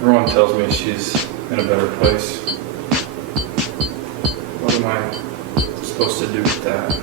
Everyone tells me she's in a better place. What am I supposed to do with that?